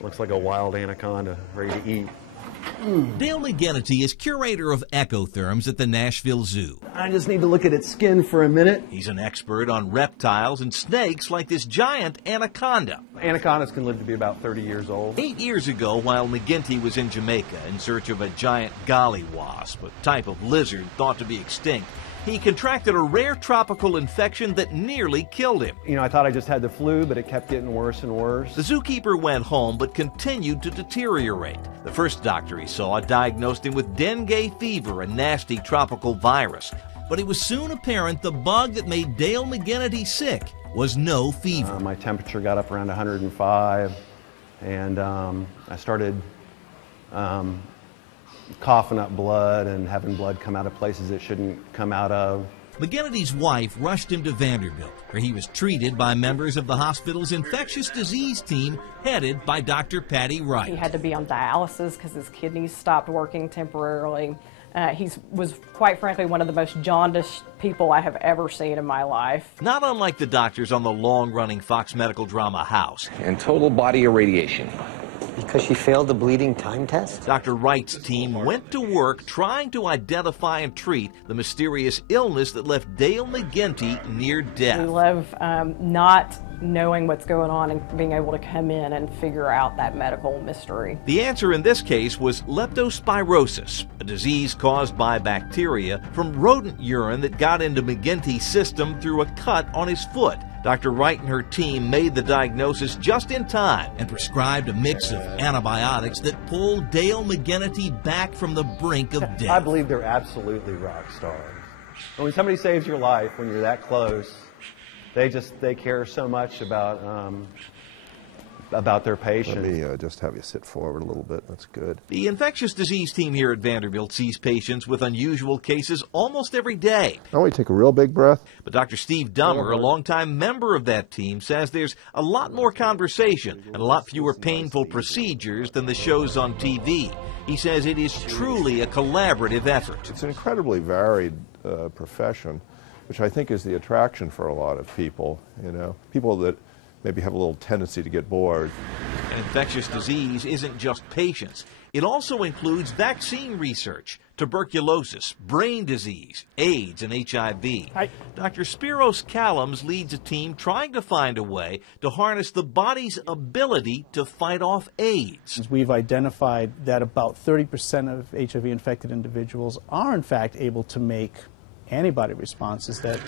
Looks like a wild anaconda ready to eat. Dale McGinnity is curator of ectotherms at the Nashville Zoo. I just need to look at its skin for a minute. He's an expert on reptiles and snakes like this giant anaconda. Anacondas can live to be about 30 years old. 8 years ago, while McGinnity was in Jamaica in search of a giant gollywasp, a type of lizard thought to be extinct, he contracted a rare tropical infection that nearly killed him. You know, I thought I just had the flu, but it kept getting worse and worse. The zookeeper went home but continued to deteriorate. The first doctor he saw diagnosed him with dengue fever, a nasty tropical virus. But it was soon apparent the bug that made Dale McGinnity sick was no fever. My temperature got up around 105, and I started coughing up blood and having blood come out of places it shouldn't come out of. McGinnity's wife rushed him to Vanderbilt, where he was treated by members of the hospital's infectious disease team headed by Dr. Patty Wright. He had to be on dialysis because his kidneys stopped working temporarily. He was, quite frankly, one of the most jaundiced people I have ever seen in my life. Not unlike the doctors on the long-running Fox medical drama House. And total body irradiation. Because she failed the bleeding time test? Dr. Wright's team went to work trying to identify and treat the mysterious illness that left Dale McGinnity near death. We love not knowing what's going on and being able to come in and figure out that medical mystery. The answer in this case was leptospirosis, a disease caused by bacteria from rodent urine that got into McGinnity's system through a cut on his foot. Dr. Wright and her team made the diagnosis just in time and prescribed a mix of antibiotics that pulled Dale McGinnity back from the brink of death. I believe they're absolutely rock stars. When somebody saves your life, when you're that close, they care so much about their patients. Let me just have you sit forward a little bit. That's good. The infectious disease team here at Vanderbilt sees patients with unusual cases almost every day. Now we take a real big breath. But Dr. Steve Dummer, a longtime member of that team, says there's a lot more conversation and a lot fewer painful procedures than the shows on TV. He says it is truly a collaborative effort. It's an incredibly varied profession, which I think is the attraction for a lot of people, you know, people that maybe have a little tendency to get bored. And infectious disease isn't just patients. It also includes vaccine research, tuberculosis, brain disease, AIDS, and HIV. Dr. Spiros Callums leads a team trying to find a way to harness the body's ability to fight off AIDS. We've identified that about 30% of HIV-infected individuals are, in fact, able to make antibody responses that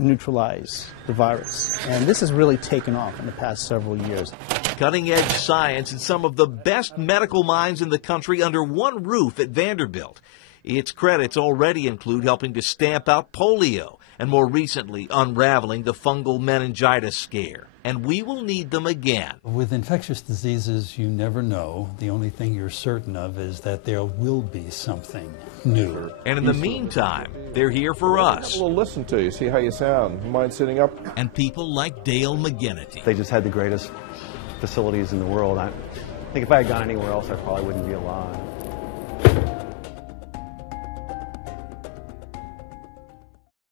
neutralize the virus. And this has really taken off in the past several years. Cutting-edge science and some of the best medical minds in the country under one roof at Vanderbilt. Its credits already include helping to stamp out polio and more recently unraveling the fungal meningitis scare. And we will need them again. With infectious diseases, you never know. The only thing you're certain of is that there will be something new. And in the meantime, they're here for us. We'll listen to you, see how you sound. Mind sitting up? And people like Dale McGinnity. They just had the greatest facilities in the world. I think if I had gone anywhere else, I probably wouldn't be alive.